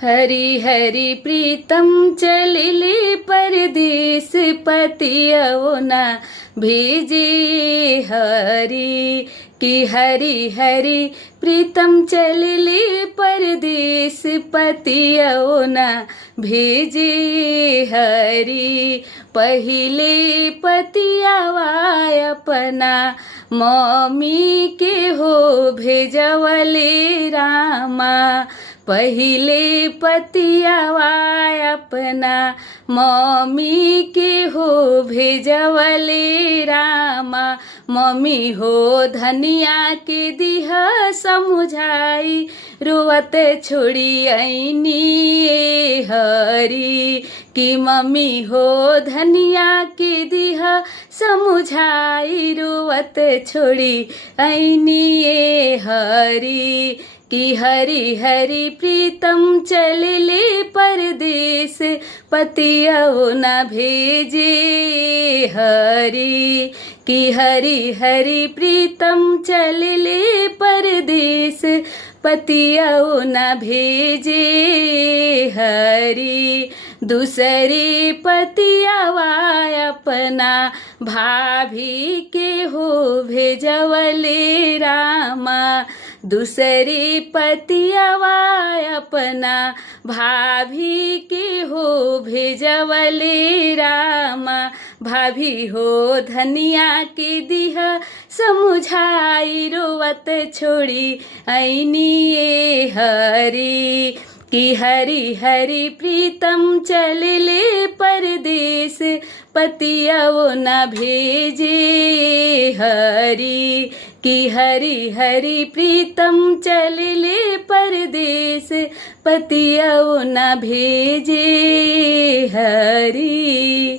हरी हरी प्रीतम चलिली परदेस पतियवना भेजे हरी कि हरी हरी प्रीतम चलिली परदेस पतियवना भेजे हरी पहिले पतियावा अपना मम्मी के हो भेजवले रामा पहिले पतियावा अपना मम्मी के हो भेजवले रामा मम्मी हो धनिया के दिह समुझाई रोवत छोड़ी ऐनी हरी कि मम्मी हो धनिया के दिह समुझाई रोवत छोड़ी ऐनी हरी कि हरी हरी प्रीतम चलिले परदेस पतियवना भेजे हरी कि हरी हरी प्रीतम चलिले परदेस पतियवना भेजे हरी दूसरे पतियावा अपना भाभी के हो भेजवले रामा दूसरे पतियावा अपना भाभी के हो भेजवले रामा भाभी हो धनिया के दिह समुझाई रोवत छोड़ी ऐनी हरी कि हरी हरी प्रीतम चलिले परदेस पतियवना भेजे हरी कि हरी हरी प्रीतम चलिले परदेस पतियवना भेजे हरी।